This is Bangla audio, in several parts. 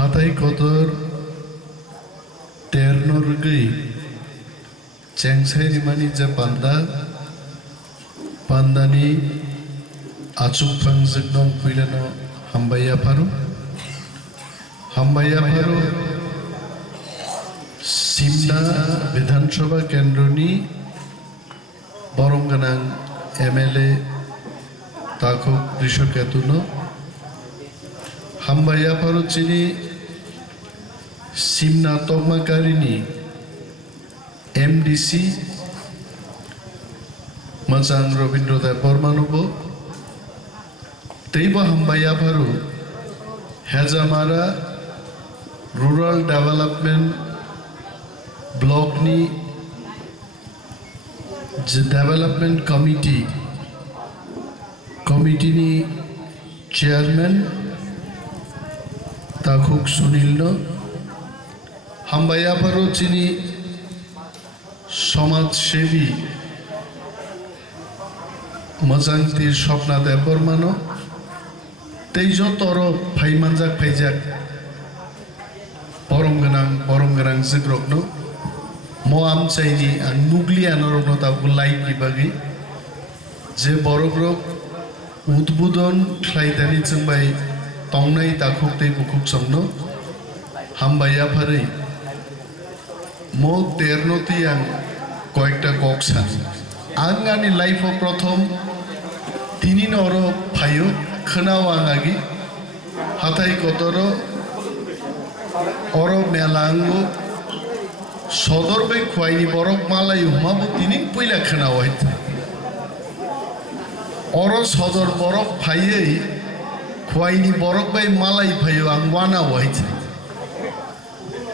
Hathai Kotor Ternorgi Chengsai Mani Japanda Pandani Achupang Zigdong Khwlainani Hambaya Paru Simna Vidhansabha Kendroni Boronganang MLA Tako Krishokatuno Hambaya Paru Chini Simna Togmakarini MDC Mazang Robindroda Pormanubo Teiba Hambaya Paru Hajamara Rural Development Block ni Development Committee ni Chairman Takhuk Sunilno Hambaya Paru Chini Samaj Sevi Mazangti Shopna Debormano Teijo Toro Phaimanjak Phaijak Borongganang Zigrokno Moam Chaini and Nuglian Orogno Tabu Laiki Bagi Je Borogrok Udbudon Khwlainani Chungbai Tongnai Takhuk Tei Bukuk Songno Hambaya Paru Mo Ternoti and Koekta Koksan Angani Life of Prothom Tinin Oro Phayo Khnawanagi Hathai Kotoro Oro Melango Sodor Bay Khwaini Borok Malay Humabu Tinin Puila Khnawait Oro Sodor Borok Phaye Khwaini Borok Bay Malay Phayo Angwana White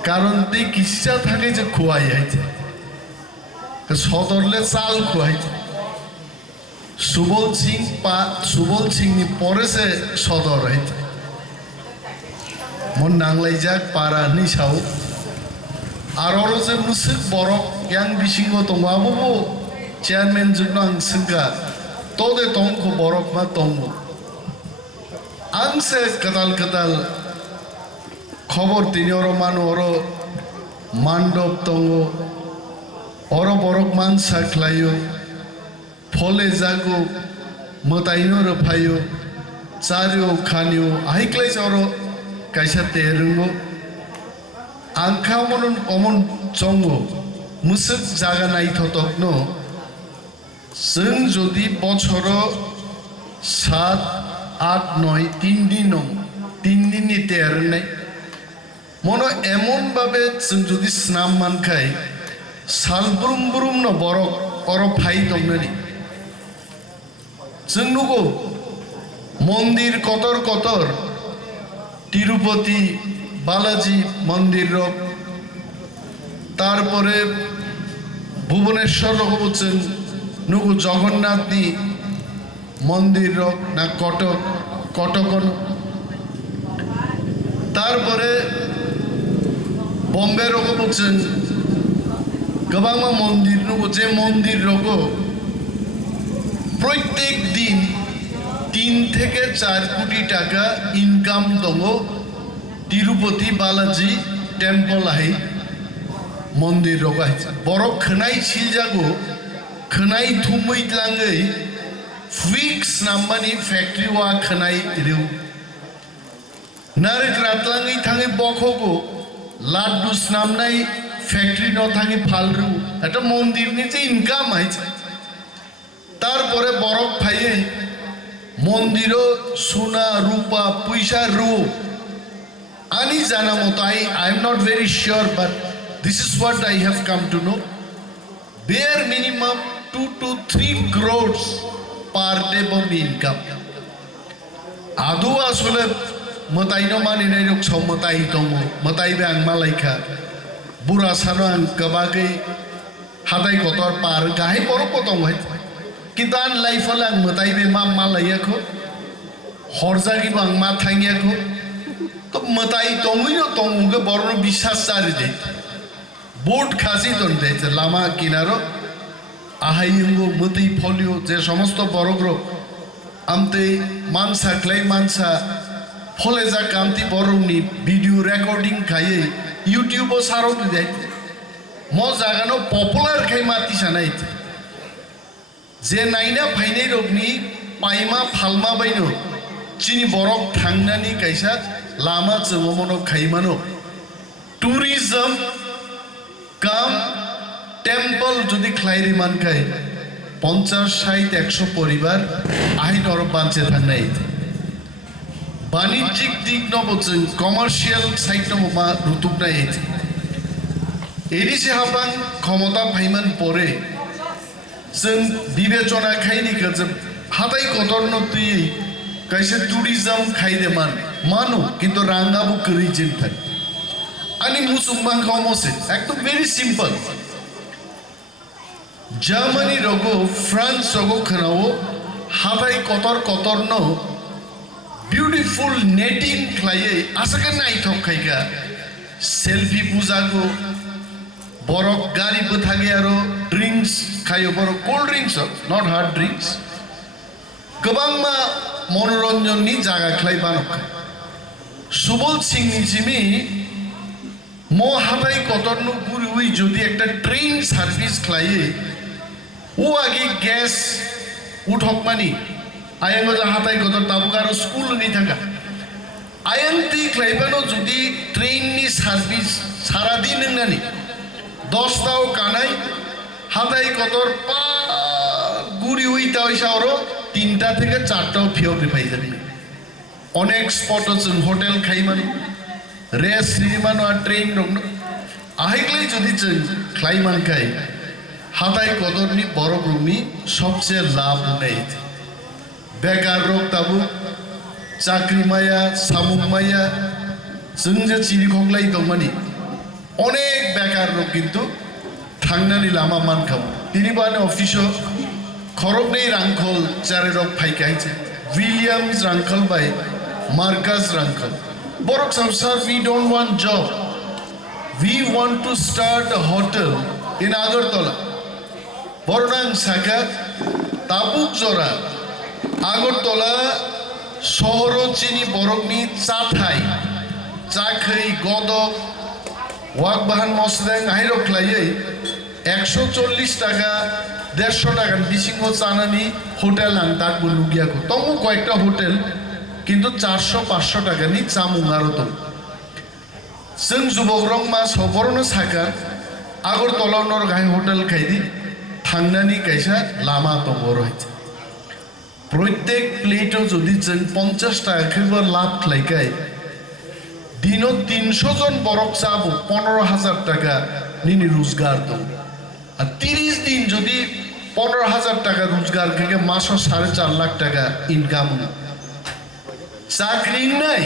Karon Te Kisha Thake Je Khwai Sodorle Sal Khwai Subol Singh ni Porese Sodor right Mon Nanglajak Para Nisau Aroroze Musik Borok Yang Bishingo Tongabu Chairman Junang Singa Tode Tongko Borok Ma Tongo Angse Katal Khobor Tinoro Man Oro Mandop Tongo Oro Borok Man Saklayo Phole Jago Motaino Phayo Chario Khanyo Haikhe Oro Kaisa Terungo Angkamonun Omon Chongo Musik Jaga Nai Thotokno Sung Jodi Bochoro 7, 8, 9 3 দিনই তের নাই মনে এমন ভাবে যদি স্নাম মান খাই সাল বুরুম ন বরক অর ফাই দমনানি जोंनुगो मंदिर कतर तिरुपति बालाजी मंदिर तारपरे भुवनेश्वर रखबोचें नुगो जगन्नाथ मंदिर ना कटकन तारपरे बम्बे रखबोचें गोबां मंदिर नुगो जे मंदिर रखो प्रत्येक दिन 3 থেকে 4 কোটি টাকা ইনকাম দঙ্গো তিরুপতি বালাজি টেম্পল আই মন্দির রগাই বড় খনাই সিলজাগো খনাই থুমই লাঙ্গই ফিক্স নাম্বানি ফ্যাক্টরি ওয়া খনাই রিউ নারে রাতলাঙ্গই থাঙ্গি বখগো লাড্ডু নামনাই ফ্যাক্টরি ন থাঙ্গি ফালরু এটা মন্দির নিচে ইনকাম আইছে তারপরে বরফ খাইয়ে মন্দির সোনা রূপা পয়সা রু আনি জানা মতো I am not very sure but this is what I have come to know bare minimum 2 to 3 crores per day বমি ইনকাম আদৌ আসলে মতাইনো মানি নাই রক সমতাই দङ মতাইবে আং মালাইখা বুড়া সানো আং গবাগै হাতাই কতর পার গাহাই বড় কতং হয় কিন্তু আন লাইফালে আং মতাইবে মা মালাইয়াখো হরজাগি আং মা থাঙ্গিয়াখো তো মতাই দङैनो দङগে বড় বিশ্বাস চারি দে বোট খাসি দন দে লামা কিনারো আহাইঙ্গো মতই ফলিও যে সমস্ত বড়গ্র আমতে মানসা ক্লাই মানসা ফলে যা কান্তি বরংনি ভিডিও রেকর্ডিং খাইয়ে ইউটিউবও সারক দেয় ম জাগানো পপুলার খাই মাতি সানাই যে নাইনা ফাইনাই রগনি পাইमा फालमा बायनो चिनी बरक थांनानै कायसा लामा जोमोमनो खाइमानो टूरिज्म काम टेम्पल যদি ख्लाइरि मानखाय 50 60 100 परिवार आहिन और बांचे थांनाय बाणिज्यिक दिक नबोजों कमार्शियल साइड नबा रुतुबनाय एरिसे हाबां क्षमता फाइमान परे जों विवेचना खायनिखो जों हाथाय कतर नतुय कैसे टूरिज्म खाइदे मानो किंतु रांगाबो करिजिन थाय आनी मुसुलमान खामोसे एकदम वेरी सिंपल जर्मनी रगो फ्रांस रगो खनाओ हाथाय कतर न ब्यूटीफुल नेटिंग ख्लाये आसाके नाइथक खायगा सेल्फी पूजागो बरक गाड़ी बथागे आरो ड्रिंक्स खायो बरक cold drinks not hard drinks गोबांमा मनोरंजननि जागा ख्लाय बानक सुबल सिंहनि जिमी म हाथाय कतरनु गुरुई जदि एकटा ट्रेन सार्भिस ख्लाये ओ आगे गैस उठक मानी आयंग हाथाय कतर ताबुकारो स्कूल नि थाका आयंग ति ख्लायबानो जदि ट्रेन नि सार्भिस सारा दिन नंगानि 10 टाओ कानाय हाथाय कतर पा गुरी उइता इसारो 3टा থেকে 4টাও ফিওরি পাই যাবে অনেক স্পট আছে হোটেল খাইমানো রেস রিমানো আর ট্রেন রংনো আহেকলাই যদি চল খাইমান খাই হাতাই কদরনি বড় রুমি সবচেয়ে লাভ নেই বেকার রোগ তাবু চাকরি মায়া সামুক মায়া जों যে চিরি খগলাই দমানি অনেক বেকার রোগ কিন্তু থাংনানি লামা মান খাবো তিনি বানে অফিসও खरबनै रांखल जारेरक फाइकाइছে विलियम्स रांखल बाय मार्कास रांखल बरक संसार we don't want job we want to start a hotel in agartala বরনাং সাকা তাবুক জরা আগরতলা শহর চিনি বরকনি চাথাই চাখাই গদক ওয়াকবাহান মসদেং আইরক লাইয়ে 140 টাকা 150 টাকা বিসিংহ চানানি হোটেল আন তাক বলুগিয়া কো তমু কয়েকটা হোটেল কিন্তু 400 500 টাকা নি চামুঙ্গারো তো जों जुबक रं मा सबरनो साका আগরতলা নর গাই হোটেল খাইদি थांनानि कायसा लामा दङ रहिছে प्रत्येक प्लेटो যদি जों 50 টাকা লাভ খাইकाय दिनो 300 জন বরক চাবো 15000 টাকা নিনি রোজগার দङ আর 30 দিন যদি 15000 টাকা রোজগার থেকে মাসে 4.5 লাখ টাকা ইনকাম চাকরি নাই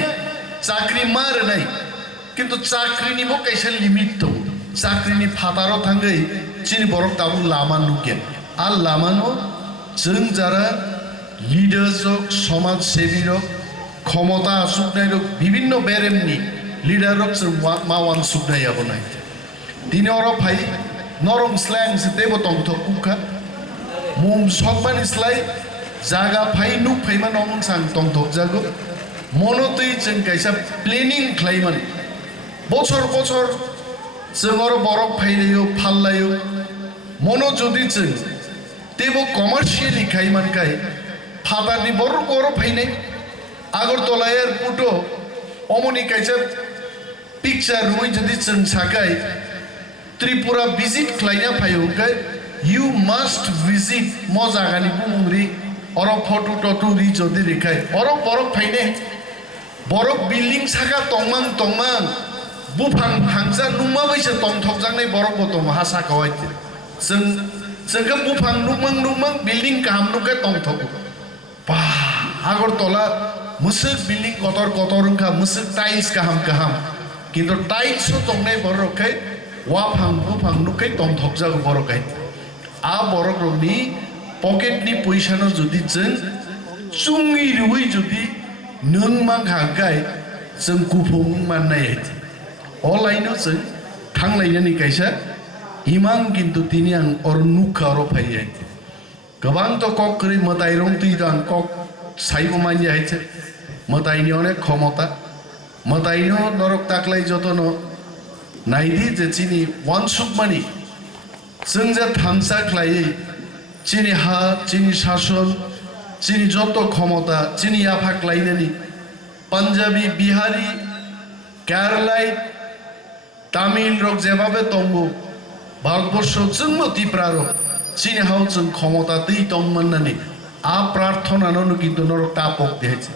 চাকরি মার নাই কিন্তু চাকরি নিবো কাইসা লিমিট তো চাকরি নি ফাতারও থাঙ্গै চিনি বরক তাবু লামা নুকে আর লামানো जों যারা লিডার্স সমাজ সেবী ক্ষমতা আসুকনাই বিভিন্ন বেরেমনি লিডার जों মাওয়ান সুকনাই আবনাই তিনি অর ভাই নরম স্ল্যাং দেব তংথ কুকা মুম সকবানি স্লাই জাগা ফাই নুক ফাইমা নমন সাং তংথক জাগো মনতই जों কাইসা প্ল্যানিং খাইমান বছর বছর जों अर बरक फाइलायो फाल्लायो मनो जदि जों तेबो कमार्शियली खाइमानखाय फादारनि बरक बरक फाइनाय আগরতলা एयारपोर्ट अमनि काइसा पिक्चार रुइ जदि जों साखाय त्रिपुरा विजिट खालायना फायोखाय यू मास्ट विजिट म जागानि बुंग्रि अर फटो टटो रि जदि रेखाय अर बरक फाइनाय बरक बिल्डिं साखा तंमां तंमां बुफां हांजा नुमा बैसो तंथकजांनाय बरक बतम हासा खावाय जोंखौ बुफां नुमां बिल्डिं गाहाम नुखाय तंथक बा আগরতলা मुसुक बिल्डिं कतर कतर ओंखा मुसुक टाइल्स गाहाम किन्तु टाइल्स तंनाय बरकखाय वाफां बुफां नुखाय तंथकजागो बरकखाय आ बरक रंनि पकेटनि पैसानो जुदि जों चुंगि रुइ जुदि नों मांखाखाय जों गुफुं माननाय अलाइनो जों थांलायनानै कायसा इमां किन्तु तिनि आं अर नुखा अर फाइया गोबां तो कक करि मताइरं तुइ आं कक साइबो मानि जायছে মতাইনি অনেক ক্ষমতা মতাইনো নরক তাকলাই যতন নাইদি যে চিনি ওয়ান সুকমানি जों जे थामसा ख्लायै चिनि हा चिनि शासन चिनि जत क्षमता चिनि आफा ख्लायनानि पान्जाबी बिहारी केरलाई तामिल रक जेबाबे दंगो भारतबर्ष जों मतिफ्रा रक चिनि हाव जों क्षमता दै दंमोननानै आ प्रार्थनानो किन्तु नरक तापक देहायছে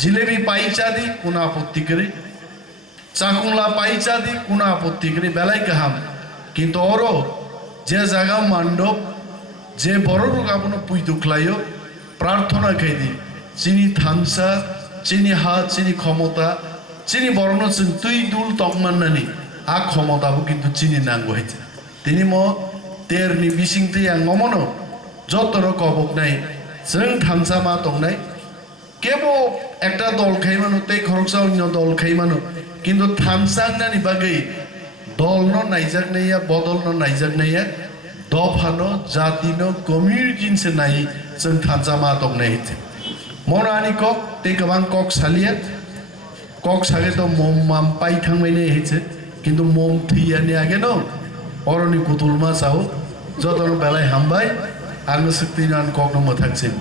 जिलेबी पाइचादी কোনো আপত্তি করে চাকুলা পাইচাদি কোনো আপত্তি করে বেলাই গাহাম কিন্তু অর যে জায়গা মান্ডব যে বড় রোগ আপনার পুইতুকলাইও প্রার্থনা খাইদি চিনি থামসা চিনি হাত চিনি ক্ষমতা চিনি বর্ণ তুই দুল তকমান্নানি আ ক্ষমতাবো কিন্তু চিনি নাঙ্গো হয়েছে তিনি ম তেরনি বিসিংতে মমন যতর কবক নাই जों থামসা মা দংনাই কেবল একটা দল খাইমানো তে খরচা অন্য দল খাইমানো কিন্তু থামসাংনানি বাগै দল ন নাইজাক নাইয়া बदल न नाइजाक नाइया दफानो जातिनो कम्युनिटी से नाइ जों थानजामा दं नाइते मनानि कक ते गोबां कक सालिया कक सागे तो मम माम पाइ थांबायने हेचे किन्तु मम थैयानि आगे न अरनि कुतुलमा साव जतन बेलाय हामबाय आङो सक्तिनान कक न मथाकसिम